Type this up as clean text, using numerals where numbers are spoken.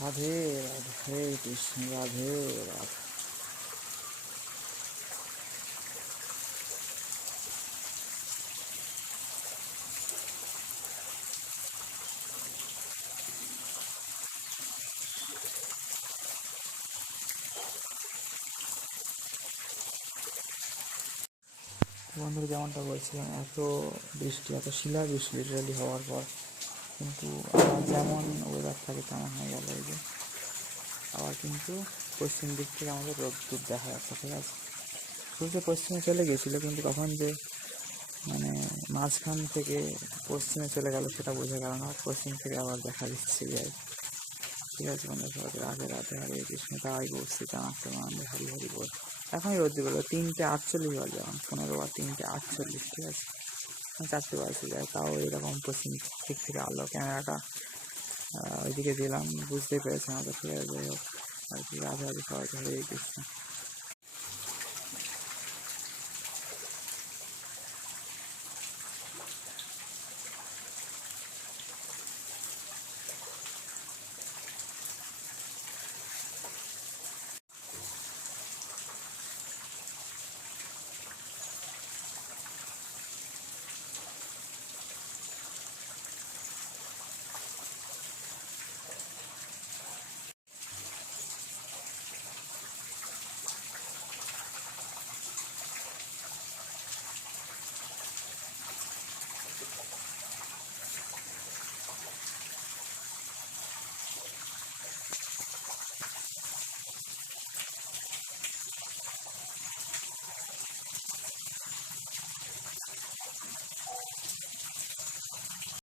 রাধে রাধে কৃষ্ণ রাধে রাধে। বন্ধুরা, যেমনটা বলছিলাম, এত বৃষ্টি, এত শিলা বৃষ্টি লিটারালি হওয়ার পর কিন্তু আবার যেমন ওয়েদার থাকে তেমন হয়ে গেল। এই যে আবার কিন্তু পশ্চিম দিক থেকে আমাদের রোদ্দুর দেখা যাচ্ছে, ঠিক আছে। সূর্য পশ্চিমে চলে গেছিলো, কিন্তু কখন যে মানে মাঝখান থেকে পশ্চিমে চলে গেল সেটা বোঝা গেল না। পশ্চিম থেকে আবার দেখা দিচ্ছে যায়। ঠিক আছে বন্ধু, সবাই রাধে রাধে, হরে কৃষ্ণ। তাই বলছি, জানাতে মানে হরি হরি বল। এখনই রোদ্দুর বেরোলো, 3:48 বাজে, এখন 15 বা 3:48, ঠিক আছে। 4টে বাজে যায়, তাও এরকম পশ্চিম দিক থেকে আলো, ক্যামেরাটা ওইদিকে দিলাম, বুঝতেই পেরেছেন হয়তো, ঠিক আছে। যাই হোক আর কি, রাধে রাধে, সবাই হরে কৃষ্ণ।